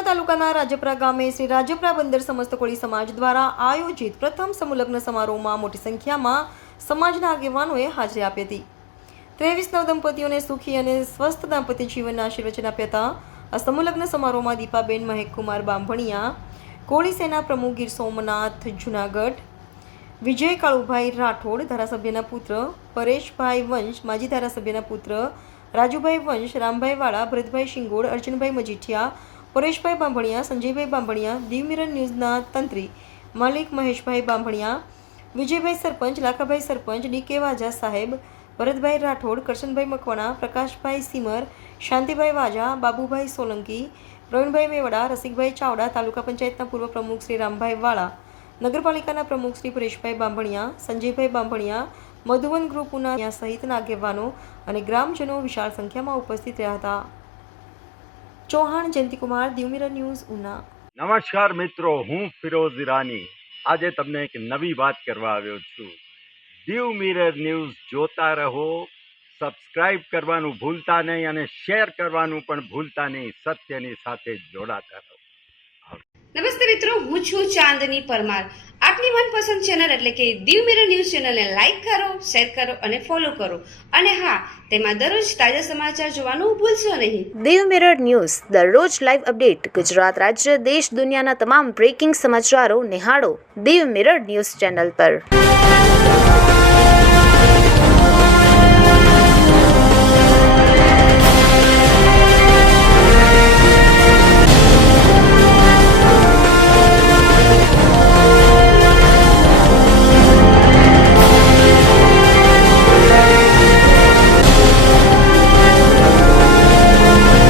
મકવાણા તાલુકાના રાજપરા ગામે શ્રી રાજપરા બંદર સમસ્ત કોળી સમાજ દ્વારા આયોજિત પ્રથમ સમૂહલગ્ન સમારોહમાં મોટી સંખ્યામાં સમાજના આગેવાનોએ હાજરી આપી હતી. 23 નવદંપતીઓને સુખી અને સ્વસ્થ દાંપત્ય જીવનના આશીર્વચન આપ્યા હતા. આ સમૂહલગ્ન સમારોહમાં દીપાબેન મહેકકુમાર બાંભણિયા, કોળી સેના પ્રમુખ ગીર સોમનાથ જુનાગઢ, વિજય કાળુભાઈ રાઠોડ ધારાસભ્યના પુત્ર, પરેશભાઈ વંશ માજી ધારાસભ્યના પુત્ર, રાજુભાઈ વંશ, રામભાઈ વાળા, ભરતભાઈ શિંગોડ, અર્જુનભાઈ મજીઠિયા, પરેશભાઈ બાંભણિયા, સંજયભાઈ બાંભણિયા, દીવ મિરર ન્યૂઝના તંત્રી માલિક મહેશભાઈ બાંભણિયા, વિજયભાઈ સરપંચ, લાખાભાઈ સરપંચ, ડીકે વાજા સાહેબ, ભરતભાઈ રાઠોડ, કરશનભાઈ મકવાણા, પ્રકાશભાઈ સિમર, શાંતિભાઈ વાજા, બાબુભાઈ સોલંકી, પ્રવીણભાઈ મેવડા, રસિકભાઈ ચાવડા, તાલુકા પંચાયતના પૂર્વ પ્રમુખ શ્રી રામભાઈ વાળા, નગરપાલિકાના પ્રમુખ શ્રી પરેશભાઈ બાંભણિયા, સંજયભાઈ બાંભણિયા, મધુવન ગ્રુપ ઉના સહિતના આગેવાનો અને ગ્રામજનો વિશાળ સંખ્યામાં ઉપસ્થિત રહ્યા હતા. Chauhan Jayantikumar, Diu mirror news Una. નમસ્કાર મિત્રો, હું ફિરોઝ ઈરાની આજે તમને એક નવી વાત કરવા આવ્યો છું. દીવ મિરર ન્યૂઝ જોતા રહો, સબસ્ક્રાઇબ કરવાનું ભૂલતા નહીં અને શેર કરવાનું પણ ભૂલતા નહીં. સત્યની સાથે જોડાતા રહો. નમસ્તે મિત્રો, હું છું ચાંદની પરમાર. આપની મનપસંદ ચેનલ એટલે કે દીવ મિરર ન્યૂઝ ચેનલને લાઈક કરો, શેર કરો અને ફોલો કરો. અને હા, તેમાં દરરોજ તાજા સમાચાર જોવાનું ભૂલશો નહીં. દીવ મિરર ન્યૂઝ દરરોજ લાઈવ અપડેટ ગુજરાત રાજ્ય, દેશ, દુનિયાના તમામ બ્રેકિંગ સમાચારો નિહાળો દીવ મિરર ન્યૂઝ ચેનલ પર.